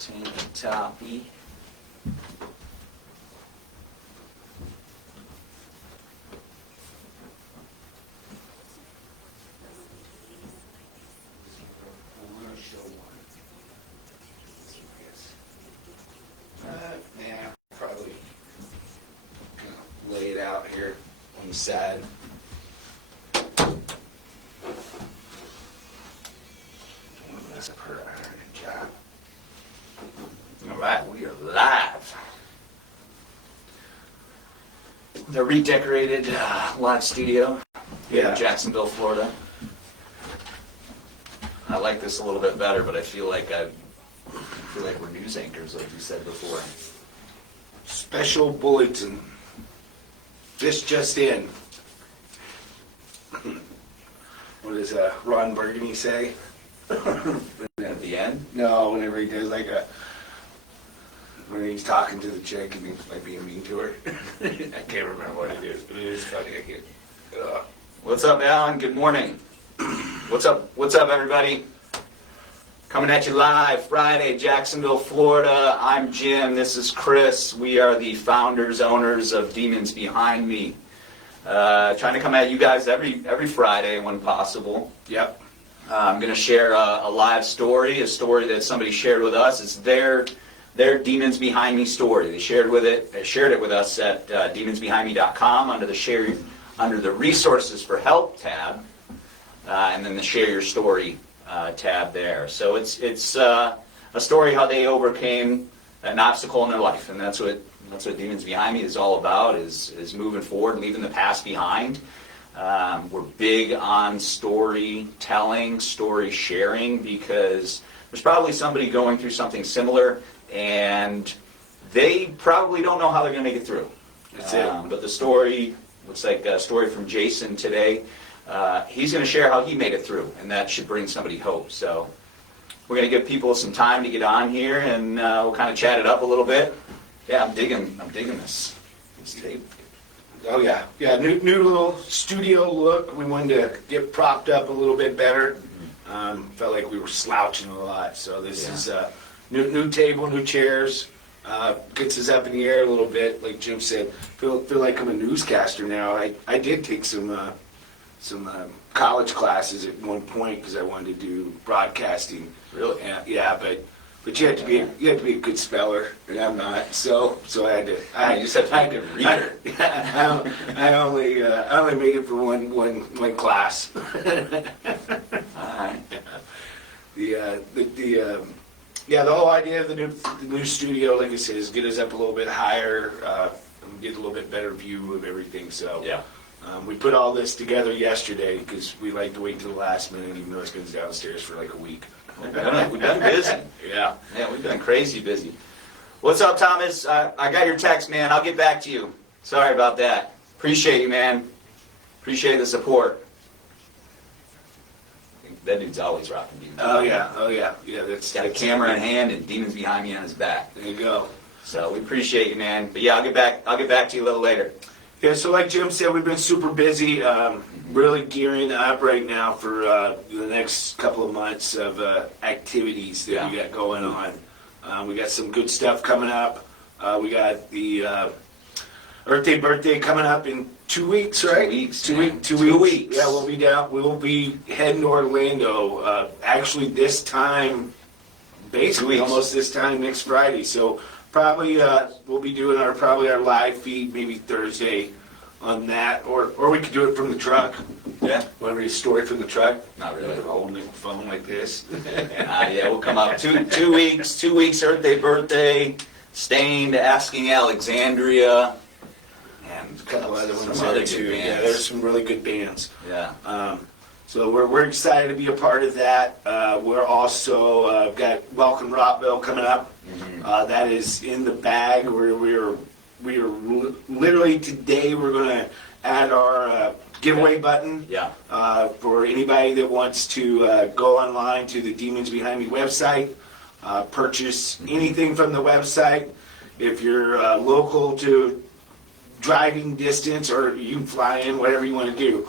Tank toppy. Yeah, probably lay it out here on the side. That's a pretty good job. All right, we are live. The redecorated live studio here in Jacksonville, Florida. I like this a little bit better, but I feel like we're news anchors, like you said before. Special bulletin. This just in. What does Ron Burgundy say? At the end? No, whenever he does when he's talking to the chick and he might be mean to her. I can't remember what it is, but it is funny. I can't. What's up, Alan? Good morning. What's up, everybody? Coming at you live, Friday, Jacksonville, Florida. I'm Jim. This is Chris. We are the founders, owners of Demons Behind Me. Trying to come at you guys every Friday when possible. Yep. I'm going to share a live story, a story that somebody shared with us. It's their Demons Behind Me story. They shared it with us at demonsbehindme.com under the Resources for Help tab, and then the Share Your Story tab there. So it's a story how they overcame an obstacle in their life, and that's what Demons Behind Me is all about, is moving forward, leaving the past behind. We're big on storytelling, story sharing, because there's probably somebody going through something similar, and they probably don't know how they're going to make it through. That's it. But the story looks like a story from Jason today. He's going to share how he made it through, and that should bring somebody hope. So we're going to give people some time to get on here, and we'll kind of chat it up a little bit. Yeah, I'm digging this tape. Oh yeah, new little studio look. We wanted to get propped up a little bit better. Felt like we were slouching a lot, so this is new table, new chairs. Gets us up in the air a little bit. Like Jim said, feel like I'm a newscaster now. I did take some college classes at one point because I wanted to do broadcasting. Really? Yeah, but you have to be a good speller, and I'm not. So I had to. You just have to be a good reader. I only made it for one class. All right. The whole idea of the new studio, like I said, is get us up a little bit higher, and get a little bit better view of everything. So Yeah. We put all this together yesterday because we like to wait till the last minute, even though it's been downstairs for like a week. We've been busy. Yeah. Yeah, we've been crazy busy. What's up, Thomas? I got your text, man. I'll get back to you. Sorry about that. Appreciate you, man. Appreciate the support. That dude's always rocking Demons. Oh yeah. That's Got a camera in hand and Demons Behind Me on his back. There you go. So we appreciate you, man. But yeah, I'll get back to you a little later. Yeah, so like Jim said, we've been super busy, really gearing up right now for the next couple of months of activities that we got going on. We got some good stuff coming up. We got the Earth Day birthday coming up in 2 weeks, right? 2 weeks. 2 weeks. Yeah, we'll be down. We will be heading to Orlando. Actually, this time, basically almost this time next Friday. So probably we'll be doing our live feed maybe Thursday on that, or we could do it from the truck. Yeah. Want to read a story from the truck? Not really. Holding the phone like this. Yeah, we'll come up. 2 weeks. 2 weeks. Earth Day birthday. Stained. Asking Alexandria. And A couple other ones some other there too. good bands. Yeah, there's some really good bands. Yeah. So we're excited to be a part of that. We're also got Welcome Rockville coming up. That is in the bag. We're literally today we're going to add our giveaway button. Yeah. For anybody that wants to go online to the Demons Behind Me website, purchase anything from the website. If you're local to driving distance, or you can fly in, whatever you want to do.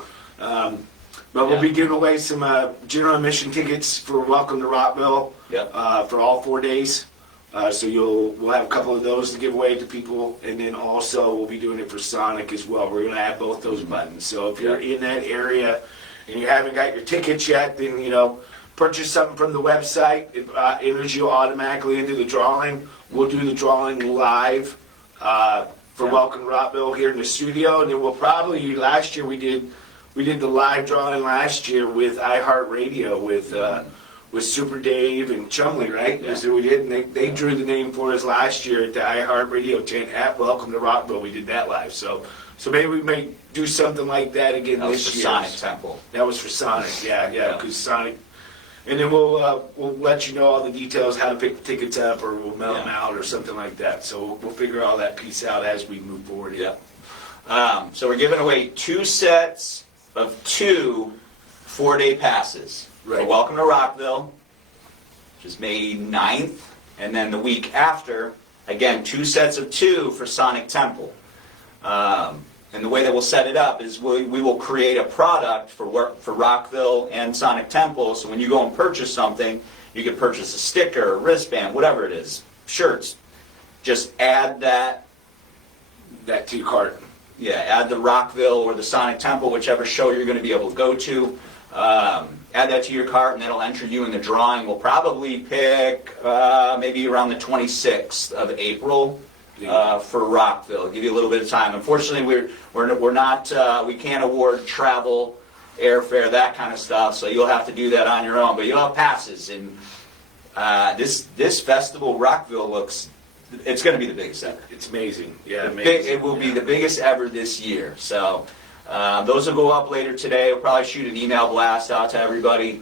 But we'll be giving away some general admission tickets for Welcome to Rockville for all 4 days. So we'll have a couple of those to give away to people, and then also we'll be doing it for Sonic as well. We're going to add both those buttons. So if you're in that area and you haven't got your tickets yet, then purchase something from the website. It enters you automatically into the drawing. We'll do the drawing live for Welcome to Rockville here in the studio, and then we'll probably last year we did the live drawing last year with iHeartRadio with Super Dave and Chumley, right? Yeah. So we did, and they drew the name for us last year at the iHeartRadio tent at Welcome to Rockville. We did that live. So maybe we may do something like that again this year. That was for Sonic Temple. That was for Sonic, yeah, because Sonic. And then we'll let you know all the details, how to pick the tickets up, or we'll mail them out or something like that. So we'll figure all that piece out as we move forward. Yeah. So we're giving away 2 sets of 2 4-day passes. Right. For Welcome to Rockville, which is May 9th, and then the week after, again, 2 sets of 2 for Sonic Temple. And the way that we'll set it up is we will create a product for Rockville and Sonic Temple, so when you go and purchase something, you can purchase a sticker, a wristband, whatever it is, shirts. Just add that To your cart. Yeah, add the Rockville or the Sonic Temple, whichever show you're going to be able to go to. Add that to your cart, and that'll enter you in the drawing. We'll probably pick maybe around the 26th of April for Rockville. Give you a little bit of time. Unfortunately, we're not we can't award travel, airfare, that kind of stuff. So you'll have to do that on your own. But you'll have passes, and this festival, Rockville, it's going to be the biggest ever. It's amazing. Yeah, amazing. It will be the biggest ever this year. So those will go up later today. We'll probably shoot an email blast out to everybody,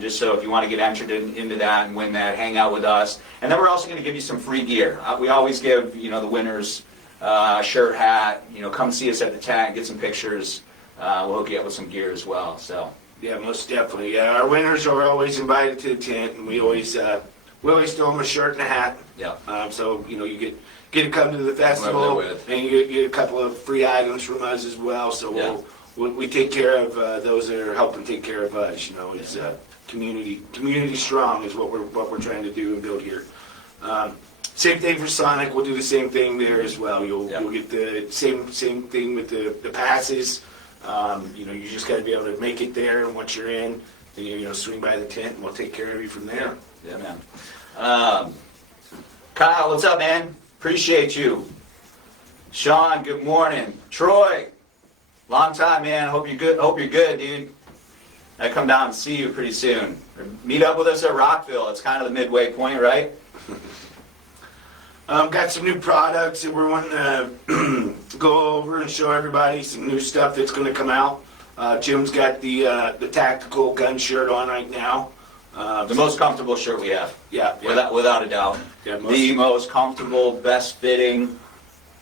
just so if you want to get entered into that and win that, hang out with us. And then we're also going to give you some free gear. We always give the winners a shirt, hat. Come see us at the tent, get some pictures. We'll hook you up with some gear as well. So Yeah, most definitely. Yeah, our winners are always invited to the tent, and we always throw them a shirt and a hat. Yeah. So you get to come to the festival, Whoever they're with. and you get a couple of free items from us as well. So we take care of those that are helping take care of us. It's community strong is what we're trying to do and build here. Same thing for Sonic. We'll do the same thing there as well. You'll get the same thing with the passes. You just got to be able to make it there, and once you're in, then you swing by the tent, and we'll take care of you from there. Yeah, man. Kyle, what's up, man? Appreciate you. Sean, good morning. Troy, long time, man. Hope you're good, dude. I come down and see you pretty soon. Meet up with us at Rockville. It's kind of the midway point, right? Got some new products that we're wanting to go over and show everybody some new stuff that's going to come out. Jim's got the tactical gun shirt on right now. The most comfortable shirt we have. Yeah. Without a doubt. Yeah, the most comfortable, best fitting.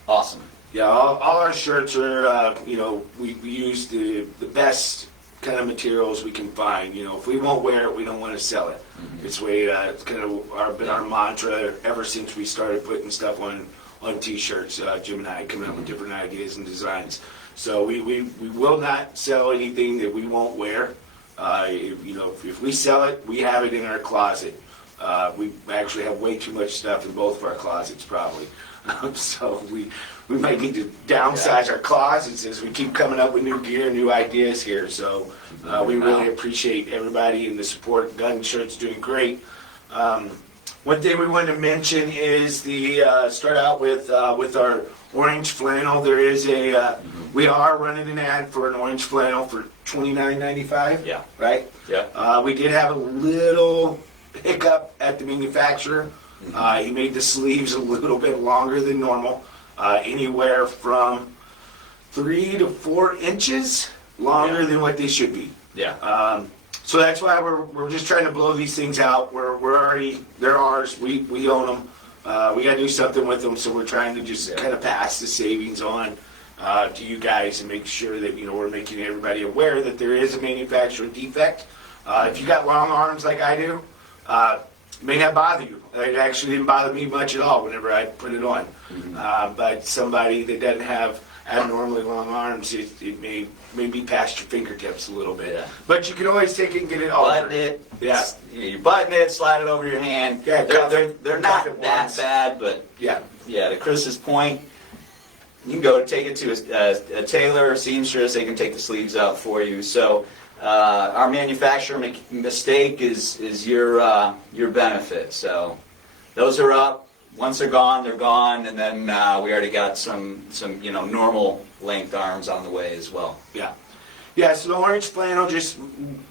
Awesome. Yeah, all our shirts are, we use the best kind of materials we can find. If we won't wear it, we don't want to sell it. Mm-hmm. It's kind of been our mantra ever since we started putting stuff on T-shirts. Jim and I coming up with different ideas and designs. So we will not sell anything that we won't wear. If we sell it, we have it in our closet. We actually have way too much stuff in both of our closets, probably. So we might need to downsize our closets as we keep coming up with new gear, new ideas here. So we really appreciate everybody and the support. Gun Shirt's doing great. One thing we wanted to mention is start out with our orange flannel. There is we are running an ad for an orange flannel for $29.95. Yeah. Right? Yeah. We did have a little hiccup at the manufacturer. He made the sleeves a little bit longer than normal, anywhere from 3 to 4 inches longer than what they should be. Yeah. So that's why we're just trying to blow these things out. They're ours. We own them. We got to do something with them. So we're trying to just kind of pass the savings on to you guys and make sure that we're making everybody aware that there is a manufacturer defect. If you got long arms like I do, it may not bother you. It actually didn't bother me much at all whenever I put it on. Mm-hmm. But somebody that doesn't have abnormally long arms, it may be past your fingertips a little bit. Yeah. But you can always take it and get it Button altered. it. Yeah. You button it, slide it over your hand. Yeah, They're cuff not it that once. bad, but Yeah. yeah, to Chris's point, you can go take it to a tailor or seamstress. They can take the sleeves out for you. So our manufacturer mistake is your benefit. So those are up. Once they're gone, they're gone, and then we already got some normal length arms on the way as well. Yeah. Yeah, so the orange flannel,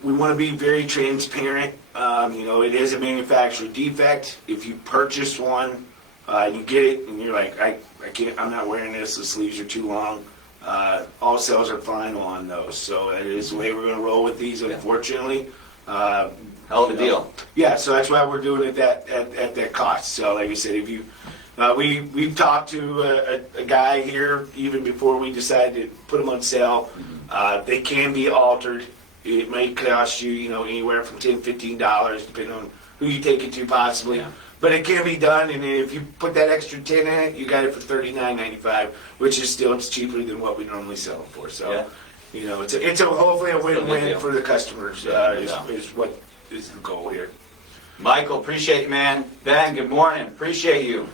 we want to be very transparent. It is a manufacturer defect. If you purchase one, you get it, and you're like, I can't, I'm not wearing this, the sleeves are too long. All sales are final on those, so it is the way we're going to roll with these, unfortunately. Hell of a deal. Yeah, so that's why we're doing it at that cost. So like I said, if you, we've talked to a guy here even before we decided to put them on sale. They can be altered. It may cost you, anywhere from $10, $15, depending on who you take it to possibly. Yeah. But it can be done, and if you put that extra 10 in it, you got it for $39.95, which is still cheaper than what we normally sell them for. So, Yeah. it's hopefully a win-win deal. for the customers. Yeah. Is what is the goal here. Michael, appreciate you, man. Ben, good morning. Appreciate you.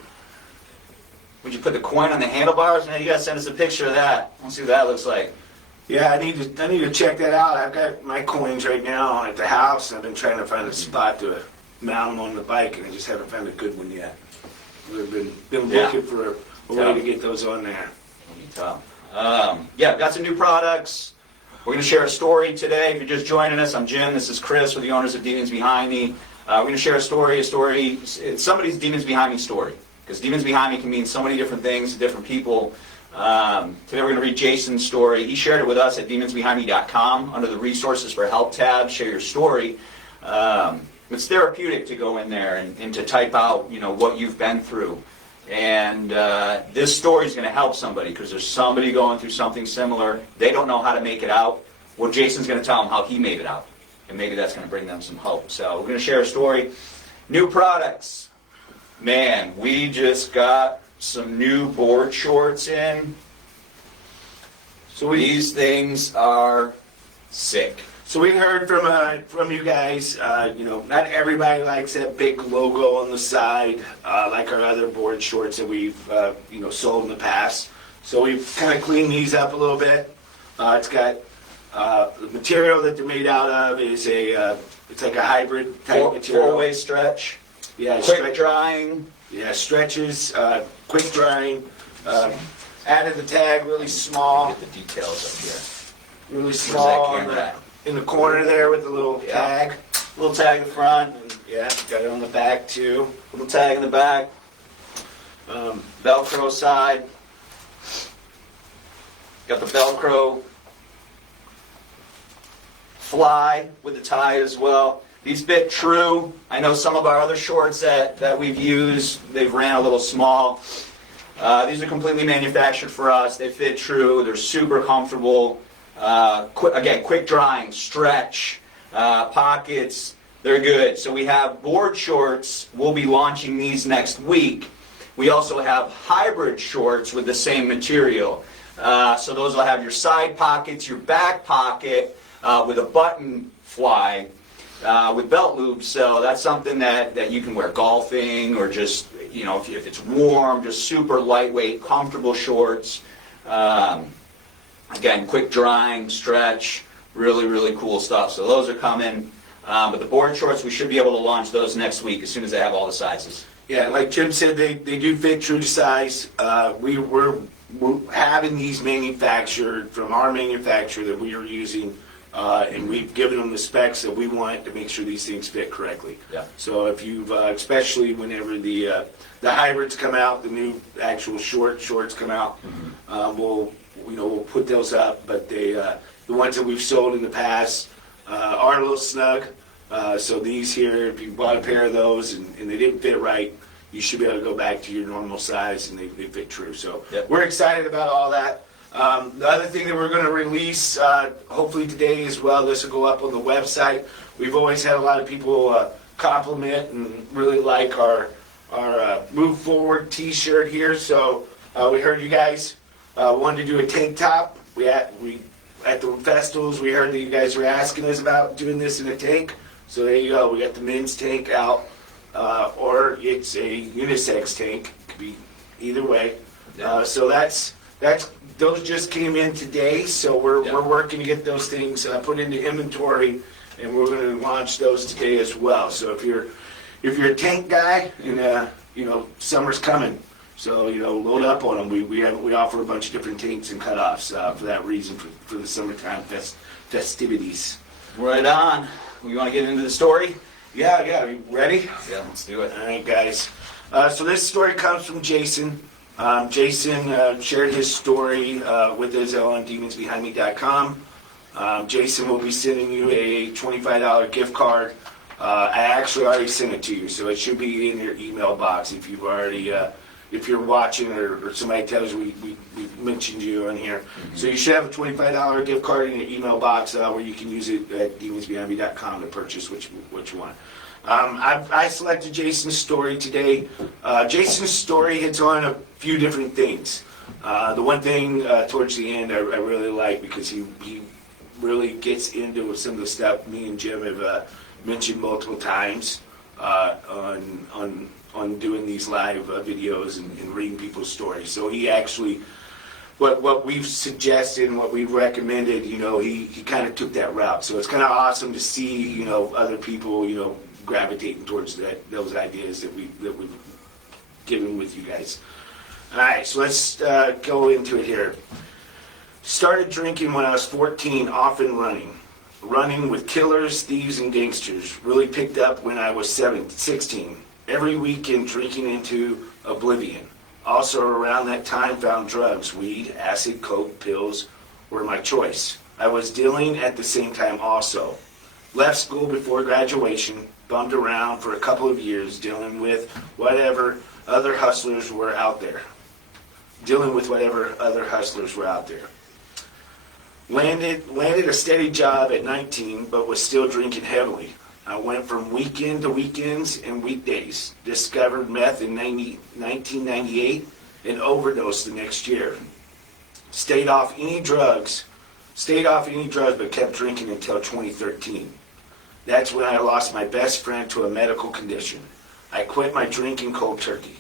Would you put the coin on the handlebars? Now you gotta send us a picture of that. Let's see what that looks like. Yeah, I need to check that out. I've got my coins right now at the house. I've been trying to find a spot to mount them on the bike, and I just haven't found a good one yet. We've been looking for a way to get those on there. Tough. Got some new products. We're going to share a story today. If you're just joining us, I'm Jim. This is Chris. We're the owners of Demons Behind Me. We're going to share a story. It's somebody's Demons Behind Me story. Because Demons Behind Me can mean so many different things to different people. Today we're going to read Jason's story. He shared it with us at demonsbehindme.com under the resources for help tab. Share your story. It's therapeutic to go in there and to type out, what you've been through. And this story is going to help somebody because there's somebody going through something similar. They don't know how to make it out. Well, Jason's going to tell them how he made it out. And maybe that's going to bring them some hope. So we're going to share a story. New products. Man, we just got some new board shorts in. So these things are sick. So we heard from you guys, not everybody likes that big logo on the side, like our other board shorts that we've, sold in the past. So we've kind of cleaned these up a little bit. It's got, the material that they're made out of is it's like a hybrid type material. Four-way stretch. Yeah, Quick drying. Yeah, stretches, quick drying. Added the tag really small. Get the details up here. Really Where's that small camera at? in the corner there with the little tag. Little tag in the front. Yeah, got it on the back too. Little tag in the back. Velcro side. Got the Velcro fly with the tie as well. These fit true. I know some of our other shorts that we've used, they've ran a little small. These are completely manufactured for us. They fit true. They're super comfortable. Quick drying, stretch, pockets. They're good. So we have board shorts. We'll be launching these next week. We also have hybrid shorts with the same material. So those will have your side pockets, your back pocket with a button fly with belt loops. So that's something that you can wear golfing or just, if it's warm, just super lightweight, comfortable shorts. Again, quick drying, stretch, really, really cool stuff. So those are coming. But the board shorts, we should be able to launch those next week as soon as they have all the sizes. Yeah, like Jim said, they do fit true to size. We're having these manufactured from our manufacturer that we are using, and we've given them the specs that we want to make sure these things fit correctly. Yeah. So if you've, especially whenever the hybrids come out, the new actual shorts come out, we'll put those up. But the ones that we've sold in the past are a little snug. So these here, if you bought a pair of those and they didn't fit right, you should be able to go back to your normal size and they fit true. So we're excited about all that. The other thing that we're going to release, hopefully today as well, this will go up on the website. We've always had a lot of people compliment and really like our Move Forward t-shirt here. So we heard you guys wanted to do a tank top. We at the festivals, we heard that you guys were asking us about doing this in a tank. So there you go. We got the men's tank out, or it's a unisex tank. Could be either way. So that's those just came in today. So we're working to get those things put into inventory, and we're going to launch those today as well. So if you're a tank guy, and summer's coming, so load up on them. We offer a bunch of different tanks and cutoffs for that reason, for the summertime festivities. Right on. You want to get into the story? Yeah. You ready? Yeah, let's do it. All right, guys. So this story comes from Jason. Jason shared his story with us on demonsbehindme.com. Jason will be sending you a $25 gift card. I actually already sent it to you, so it should be in your email box if you've already, if you're watching or somebody tells you we mentioned you on here. Mm-hmm. So you should have a $25 gift card in your email box where you can use it at demonsbehindme.com to purchase what you want. I selected Jason's story today. Jason's story hits on a few different things. The one thing towards the end I really like, because he really gets into some of the stuff me and Jim have mentioned multiple times on doing these live videos and reading people's stories. So he actually, what we've suggested and what we've recommended, he kind of took that route. So it's kind of awesome to see, other people, gravitating towards those ideas that we've given with you guys. All right, so let's go into it here. Started drinking when I was 14, often running with killers, thieves, and gangsters. Really picked up when I was 16. Every weekend drinking into oblivion. Also around that time found drugs, weed, acid, coke, pills were my choice. I was dealing at the same time also. Left school before graduation, bumped around for a couple of years dealing with whatever other hustlers were out there. Landed a steady job at 19, but was still drinking heavily. I went from weekend to weekends and weekdays. Discovered meth in 1998 and overdosed the next year. Stayed off any drugs, but kept drinking until 2013. That's when I lost my best friend to a medical condition. I quit my drinking cold turkey.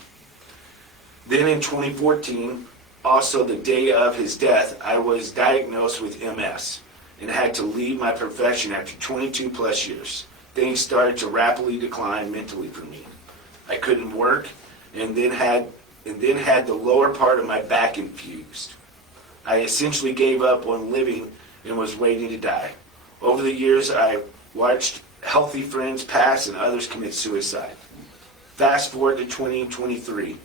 Then in 2014, also the day of his death, I was diagnosed with MS and had to leave my profession after 22 plus years. Things started to rapidly decline mentally for me. I couldn't work and then had the lower part of my back infused. I essentially gave up on living and was waiting to die. Over the years, I watched healthy friends pass and others commit suicide. Fast forward to 2023,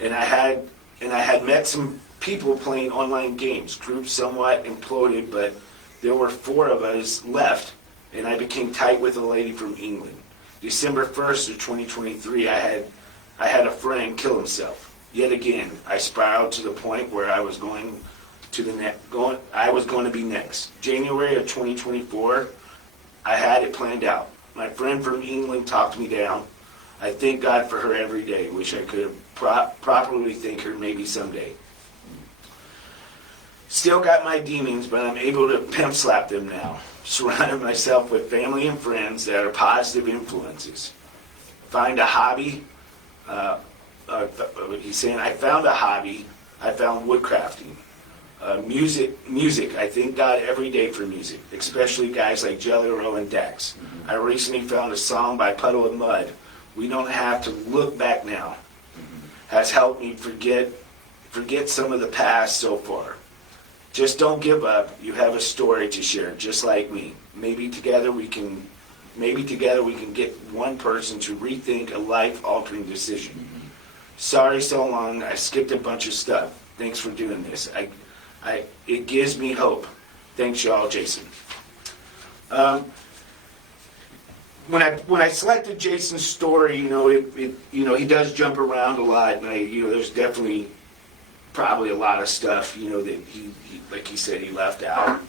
and I had met some people playing online games. Group somewhat imploded, but there were 4 of us left, and I became tight with a lady from England. December 1st of 2023, I had a friend kill himself. Yet again, I spiraled to the point where I was going to be next. January of 2024, I had it planned out. My friend from England talked me down. I thank God for her every day. Wish I could have properly thank her maybe someday. Still got my demons, but I'm able to pimp slap them now. Surrounded myself with family and friends that are positive influences. Find a hobby. He's saying, I found a hobby. I found woodcrafting. Music. I thank God every day for music, especially guys like Jelly Roll and Dax. Mm-hmm. I recently found a song by Puddle of Mud, We Don't Have to Look Back Now. Mm-hmm. Has helped me forget some of the past so far. Just don't give up. You have a story to share, just like me. Maybe together we can get one person to rethink a life-altering decision. Mm-hmm. Sorry so long. I skipped a bunch of stuff. Thanks for doing this. It gives me hope. Thanks, y'all, Jason. When I selected Jason's story, he does jump around a lot, and there's definitely probably a lot of stuff, that he like he said, he left out.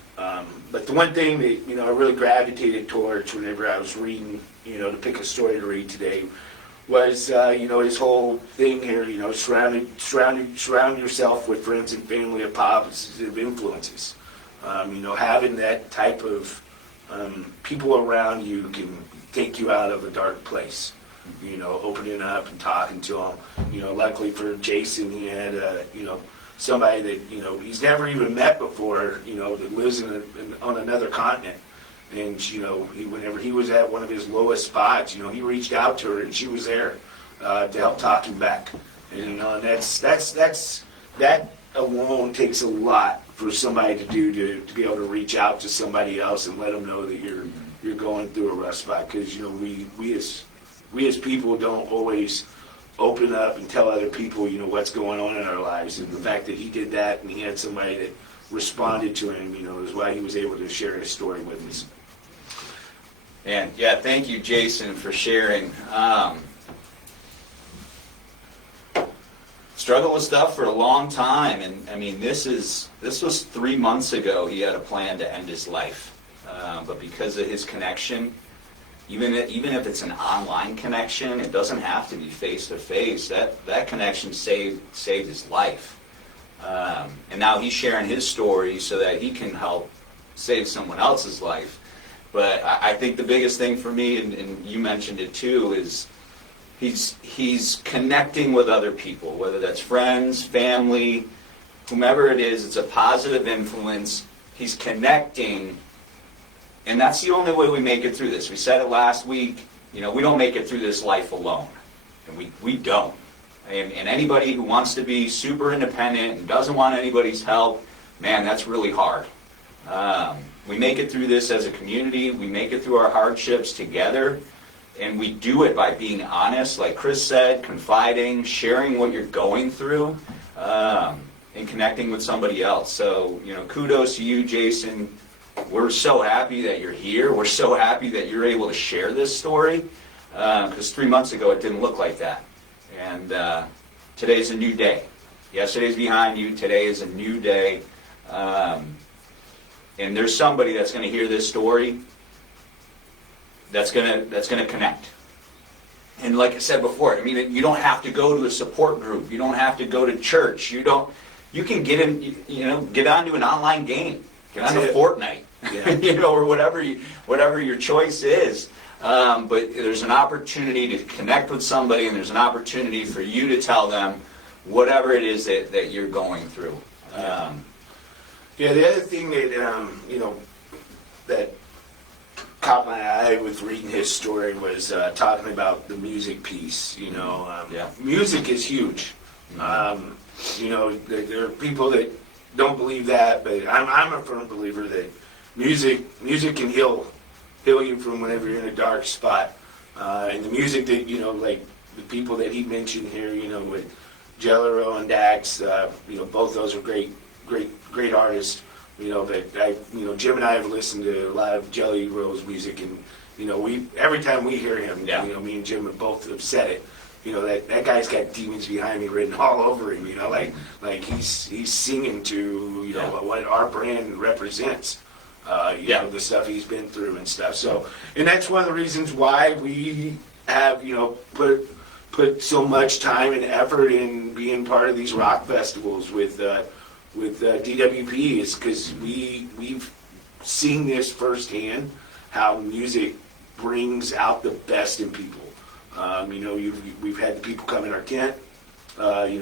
But the one thing that I really gravitated towards whenever I was reading, to pick a story to read today, was, his whole thing here, surround yourself with friends and family of positive influences. Having that type of people around you can take you out of a dark place. Opening up and talking to them. Luckily for Jason, he had, somebody that, he's never even met before, that lives on another continent. And, whenever he was at one of his lowest spots, he reached out to her and she was there to help talk him back. And, that alone takes a lot for somebody to do, to be able to reach out to somebody else and let them know that you're going through a rough spot. Because, we as people don't always open up and tell other people, what's going on in our lives. And the fact that he did that and he had somebody that responded to him, is why he was able to share his story with us. And yeah, thank you, Jason, for sharing. Struggled with stuff for a long time, and I mean, this was 3 months ago. He had a plan to end his life, but because of his connection, even if it's an online connection, it doesn't have to be face to face. That connection saved his life, and now he's sharing his story so that he can help save someone else's life. But I think the biggest thing for me, and you mentioned it too, is he's connecting with other people, whether that's friends, family, whomever it is. It's a positive influence. He's connecting, and that's the only way we make it through this. We said it last week. We don't make it through this life alone, and we don't. And anybody who wants to be super independent and doesn't want anybody's help, man, that's really hard. We make it through this as a community. We make it through our hardships together. And we do it by being honest, like Chris said, confiding, sharing what you're going through, and connecting with somebody else. So, kudos to you, Jason. We're so happy that you're here. We're so happy that you're able to share this story, because 3 months ago it didn't look like that. And today's a new day. Yesterday's behind you. Today is a new day. And there's somebody that's going to hear this story that's going to connect. And like I said before, I mean, you don't have to go to a support group. You don't have to go to church. You can get get onto an online game. Get onto Fortnite, yeah. Or whatever your choice is. But there's an opportunity to connect with somebody, and there's an opportunity for you to tell them whatever it is that you're going through. The other thing that that caught my eye with reading his story was talking about the music piece. Music is huge. There are people that don't believe that, but I'm a firm believer that music can heal you from whenever you're in a dark spot. And the music that like the people that he mentioned here, with Jellero and Dax, both those are great artists. But Jim and I have listened to a lot of Jelly Roll's music, and every time we hear him, me and Jim have both have said it. That guy's got demons behind me written all over him. Like he's singing to what our brand represents. The stuff he's been through and stuff. So, and that's one of the reasons why we have put so much time and effort in being part of these rock festivals with DWP, is because we've seen this firsthand, how music brings out the best in people. We've had the people come in our tent,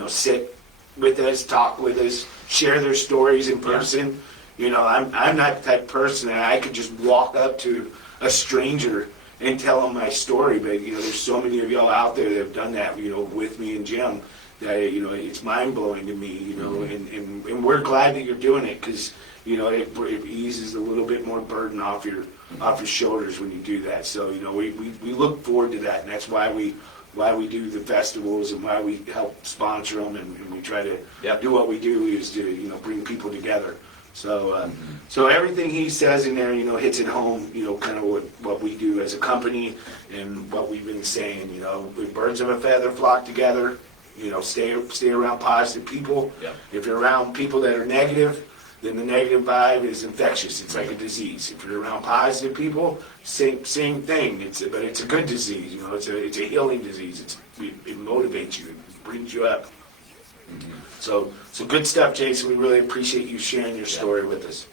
sit with us, talk with us, share their stories in person. I'm not the type of person that I could just walk up to a stranger and tell them my story, but there's so many of y'all out there that have done that, with me and Jim, that it's mind blowing to me, and we're glad that you're doing it, because it eases a little bit more burden off your shoulders when you do that. So we look forward to that, and that's why we do the festivals and why we help sponsor them, and we try to do what we do is to bring people together. So so everything he says in there hits it home, kind of what we do as a company and what we've been saying. Birds of a feather flock together. Stay around positive people. If you're around people that are negative, then the negative vibe is infectious. It's like a disease. If you're around positive people, same thing. But it's a good disease. You know, it's a healing disease. It motivates you. It brings you up. So good stuff, Jason. We really appreciate you sharing your story with us.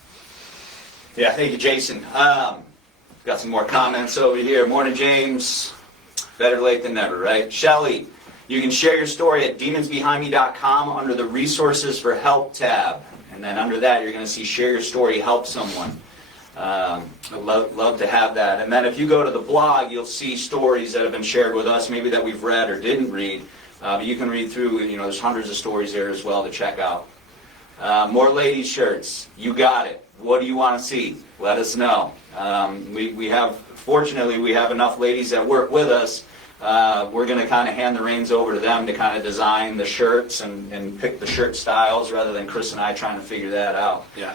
Yeah, thank you, Jason. Got some more comments over here. Morning, James. Better late than never, right? Shelly, you can share your story at demonsbehindme.com under the Resources for Help tab. And then under that, you're going to see Share Your Story, Help Someone. I'd love to have that. And then if you go to the blog, you'll see stories that have been shared with us, maybe that we've read or didn't read. But you can read through, there's hundreds of stories there as well to check out. More ladies' shirts. You got it. What do you want to see? Let us know. Fortunately, we have enough ladies that work with us. We're going to kind of hand the reins over to them to kind of design the shirts and pick the shirt styles rather than Chris and I trying to figure that out. Yeah.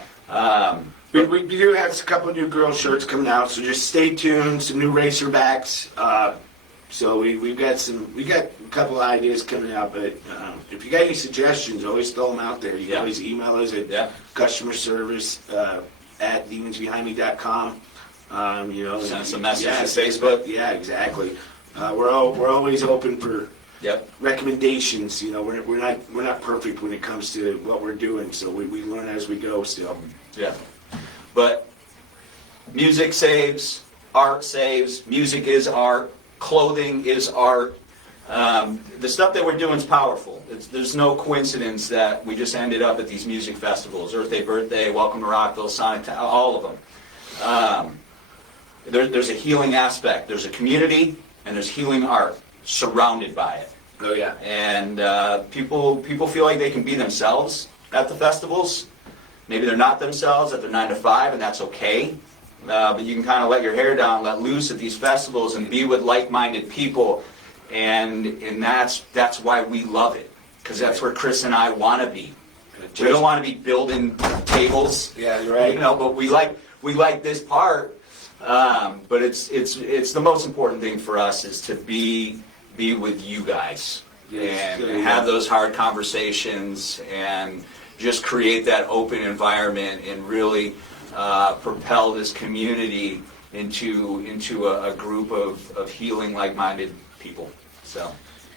We do have a couple of new girl shirts coming out, so just stay tuned. Some new Racerbacks. So we got a couple of ideas coming out, but if you got any suggestions, always throw them out there. You can always email us at customer service at demonsbehindme.com. Send us a message on Facebook. Yeah, exactly. We're always open for recommendations. We're not perfect when it comes to what we're doing, so we learn as we go still. Yeah, but music saves, art saves. Music is art. Clothing is art. The stuff that we're doing is powerful. There's no coincidence that we just ended up at these music festivals, Earth Day, Birthday, Welcome to Rockville, Sonic Town, all of them. There's a healing aspect. There's a community, and there's healing art surrounded by it. Oh yeah. And people feel like they can be themselves at the festivals. Maybe they're not themselves at their 9 to 5, and that's okay. But you can kind of let your hair down, let loose at these festivals, and be with like-minded people, and that's why we love it, because that's where Chris and I want to be. We don't want to be building tables, yeah, you're right. But we like this part. But it's the most important thing for us is to be with you guys and have those hard conversations and just create that open environment and really propel this community into a group of healing, like-minded people. So,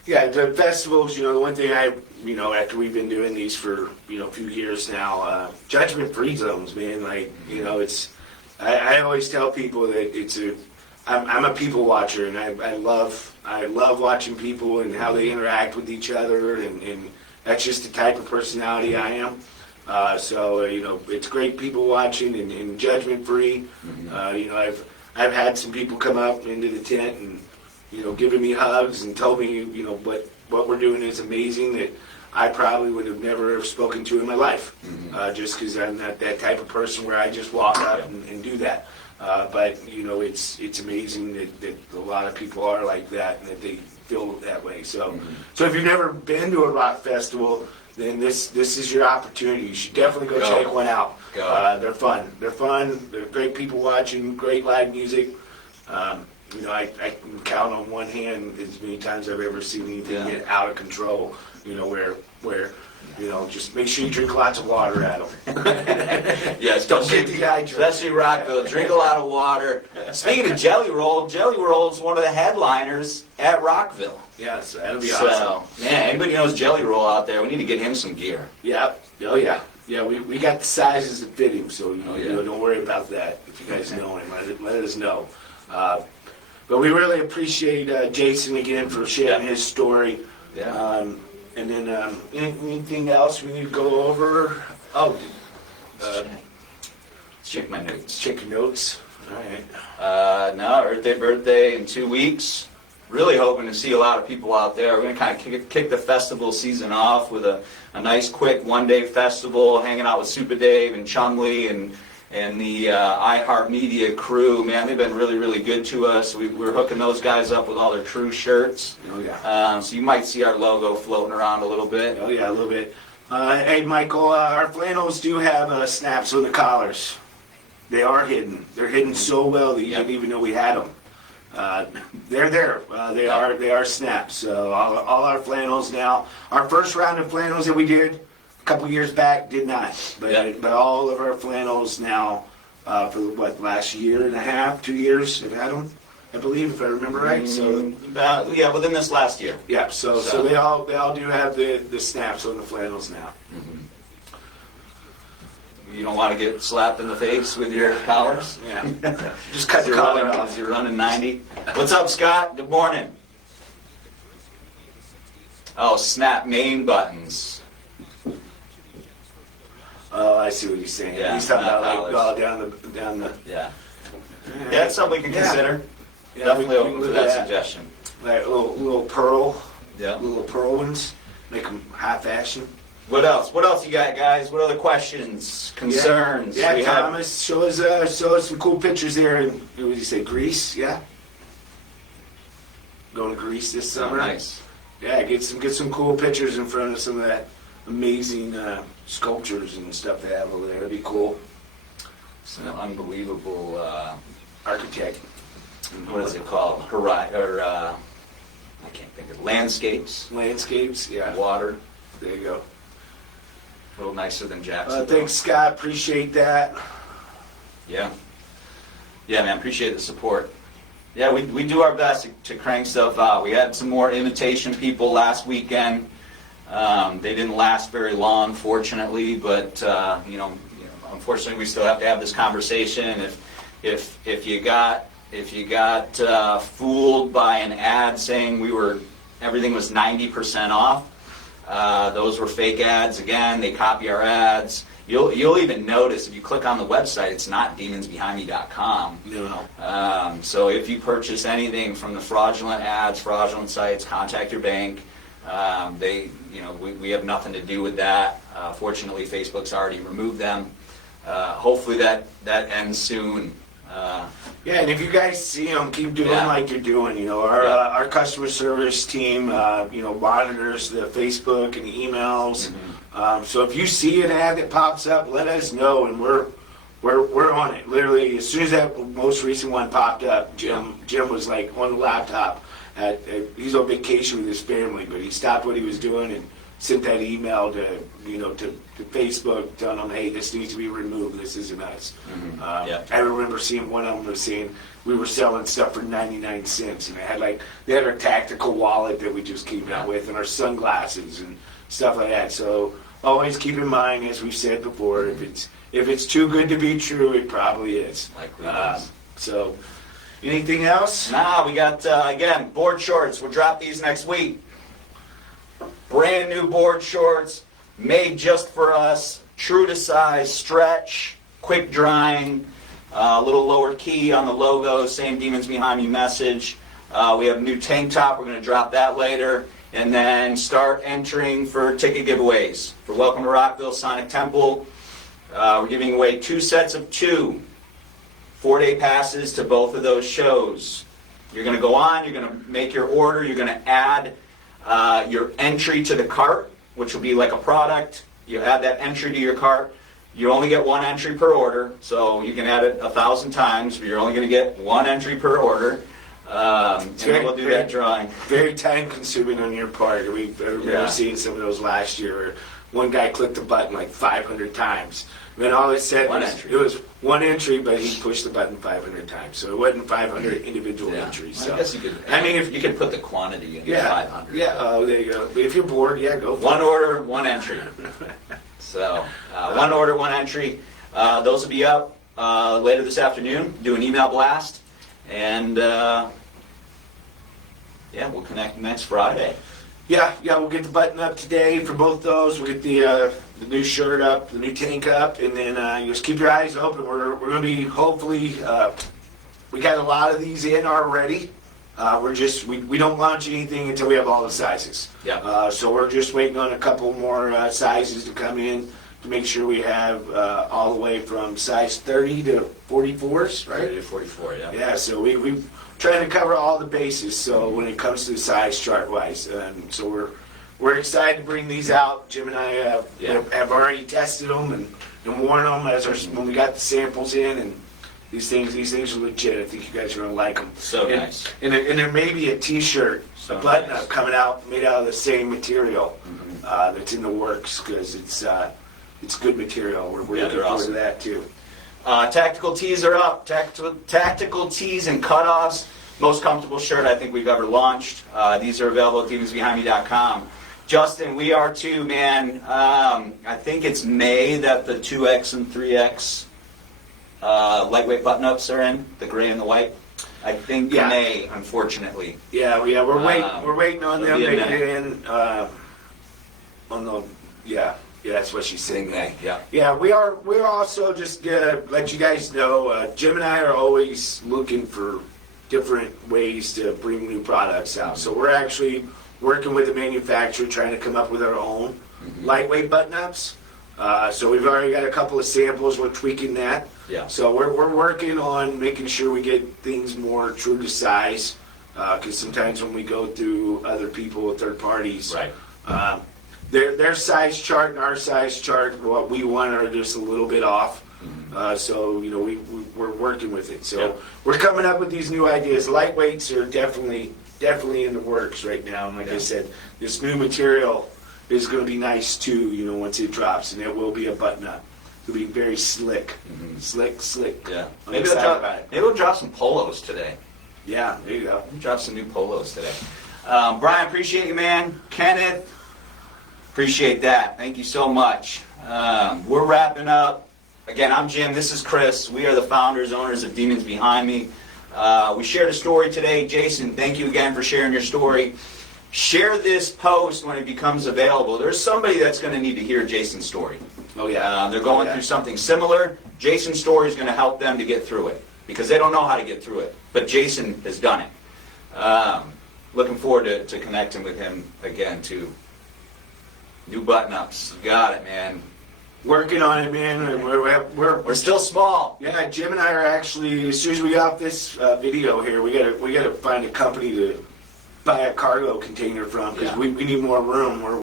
yeah, the festivals. The one thing after we've been doing these for a few years now, judgment-free zones, man. It's. I always tell people that I'm a people watcher, and I love watching people and how they interact with each other, and that's just the type of personality I am. So it's great people watching and judgment free. I've had some people come up into the tent and giving me hugs and told me what we're doing is amazing, that I probably would have never spoken to in my life, just because I'm not that type of person where I just walk up and do that. But it's amazing that a lot of people are like that and that they feel that way. So if you've never been to a rock festival, then this is your opportunity. You should definitely go check one out. They're fun. They're great people watching, great live music. I can count on one hand as many times I've ever seen anything get out of control. Where just make sure you drink lots of water at them. Yes, don't get dehydrated. Especially Rockville. Drink a lot of water. Speaking of Jelly Roll is one of the headliners at Rockville. Yeah, so that'll be awesome. Man, anybody knows Jelly Roll out there, we need to get him some gear. Yep. Oh, yeah. Yeah, we got the sizes that fit him, so don't worry about that. If you guys know him, let us know. But we really appreciate Jason again for sharing his story. Yeah. And then anything else we need to go over? Let's check my notes. Check your notes. All right. No, Earth Day, Birthday in 2 weeks. Really hoping to see a lot of people out there. We're going to kind of kick the festival season off with a nice, quick one-day festival, hanging out with Super Dave and Chumley and the iHeartMedia crew. Man, they've been really, really good to us. We're hooking those guys up with all their crew shirts. Oh, yeah. So you might see our logo floating around a little bit. Oh, yeah, a little bit. Hey, Michael, our flannels do have snaps on the collars. They are hidden. They're hidden so well that you didn't even know we had them. They're there. They are snaps. So all our flannels now. Our first round of flannels that we did, A couple years back, did not. But, Yeah. but all of our flannels now, for what, last year and a half, 2 years, have had them, I believe, if I remember right. So Yeah, within this last year. yeah, so they all do have the snaps on the flannels now. You don't want to get slapped in the face with your collars? Yeah, just cut the You're collar running, off. you're running 90. What's up, Scott? Good morning. Oh, snap name buttons. Oh, I see what you're saying. Yeah, He's talking about not like down the. Yeah. Yeah, that's something we can Yeah. consider. Yeah, Definitely we can open to look that at that. suggestion. Like little pearl, Yeah. little pearl ones, make them high fashion. What else? What else you got, guys? What other questions, concerns? Yeah, We have- Thomas, show us some cool pictures there. In, what did you say, Greece? Yeah. Going to Greece this Oh, summer. nice. Yeah, get some cool pictures in front of some of that amazing sculptures and stuff they have over there. It'd be cool. It's an unbelievable. Architect. What is it called? I can't think of it. Landscapes, Landscapes. Yeah. water. There you go. A little nicer than Jackson. Thanks, Scott. Appreciate that. Yeah. Yeah, man. Appreciate the support. Yeah, we do our best to crank stuff out. We had some more invitation people last weekend. They didn't last very long, fortunately, but unfortunately, we still have to have this conversation. If you got fooled by an ad saying everything was 90% off, those were fake ads. Again, they copy our ads. You'll even notice if you click on the website, it's not demonsbehindme.com. No. So if you purchase anything from the fraudulent ads, fraudulent sites, contact your bank. We have nothing to do with that. Fortunately, Facebook's already removed them. Hopefully that ends soon. Yeah, and if you guys see them, keep doing Yeah. like you're doing. Our customer service team, monitors the Facebook and emails. So if you see an ad that pops up, let us know, and we're on it. Literally, as soon as that most recent one popped up, Jim was like on the laptop. He's on vacation with his family, but he stopped what he was doing and sent that email to Facebook telling them, hey, this needs to be removed. This isn't us. I remember seeing one of them was saying we were selling stuff for 99 cents, and they had our tactical wallet that we just came out with, and our sunglasses and stuff like that. So always keep in mind, as we've said before, if it's too good to be true, it probably is. Likely is. So anything else? Nah, we got, again, board shorts. We'll drop these next week. Brand new board shorts, made just for us, true to size, stretch, quick drying, a little lower key on the logo, same Demons Behind Me message. We have a new tank top. We're going to drop that later. And then start entering for ticket giveaways. For Welcome to Rockville, Sonic Temple, we're giving away 2 sets of 2 4-day passes to both of those shows. You're going to go on, you're going to make your order, you're going to add your entry to the cart, which will be like a product. You add that entry to your cart. You only get 1 entry per order, so you can add it 1,000 times, but you're only going to get 1 entry per order. And then we'll do that drawing. Very time consuming on your part. I remember seeing some of those last year where one guy clicked the button like 500 times. And then all it said it was 1 entry, but he pushed the button 500 times. So it wasn't 500 individual entries. So. I guess you could. I mean, if you could put the quantity in 500. Yeah. Oh, there you go. But if you're bored, yeah, go for it. 1 order, 1 entry. So 1 order, 1 entry. Those will be up later this afternoon. Do an email blast, and we'll connect next Friday. Yeah, we'll get the button up today for both those. We'll get the new shirt up, the new tank up, and then just keep your eyes open. We're going to be, hopefully, we got a lot of these in already. We don't launch anything until we have all the sizes. Yeah. So we're just waiting on a couple more sizes to come in to make sure we have all the way from size 30 to 44s, right? 30 to 44, yeah. Yeah, so we're trying to cover all the bases. So when it comes to the size chart wise, so we're excited to bring these out. Jim and I have already tested them and worn them when we got the samples in, and these things are legit. I think you guys are gonna like them. So nice. And there may be a T-shirt, a button-up coming out made out of the same material. that's in the works because it's good material. We're Yeah, looking they're forward awesome. to that too. Tactical tees are up. Tactical tees and cutoffs. Most comfortable shirt I think we've ever launched. These are available at demonsbehindme.com. Justin, we are too, man. I think it's May that the 2X and 3X lightweight button-ups are in, the gray and the white. I think Yeah. May, unfortunately. Yeah, we're waiting. We're waiting on them to it'll be a get May. in. On the that's what she's saying. May, yeah. Yeah, we're also just let you guys know. Jim and I are always looking for different ways to bring new products out. So we're actually working with the manufacturer, trying to come up with our own lightweight button-ups. So we've already got a couple of samples. We're tweaking that. Yeah. So we're working on making sure we get things more true to size. Because sometimes when we go through other people, third parties, Right. Their size chart and our size chart, what we want, are just a little bit off. So we're working with it. So Yeah. we're coming up with these new ideas. Lightweights are definitely in the works right now. And like I said, this new material is going to be nice too. Once it drops, and it will be a button up. It'll be very slick, slick. Yeah. I'm Maybe excited about it. we'll drop some polos today. Yeah, there you go. We'll drop some new polos today. Brian, appreciate you, man. Kenneth, appreciate that. Thank you so much. We're wrapping up. Again, I'm Jim. This is Chris. We are the founders, owners of Demons Behind Me. We shared a story today. Jason, thank you again for sharing your story. Share this post when it becomes available. There's somebody that's going to need to hear Jason's story. Oh yeah. They're going through something similar. Jason's story is going to help them to get through it because they don't know how to get through it. But Jason has done it. Looking forward to connecting with him again too. New button-ups. You got it, man. Working on it, man. We're still small. Yeah, Jim and I are actually, as soon as we got this video here, we gotta find a company to buy a cargo container from because Yeah. we need more room. We're